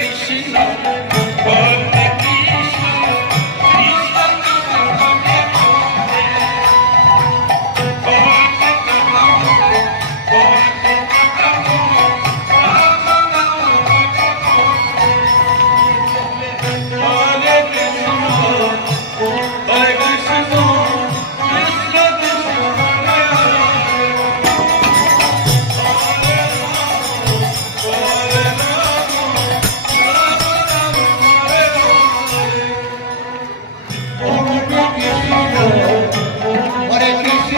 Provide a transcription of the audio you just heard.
你是我的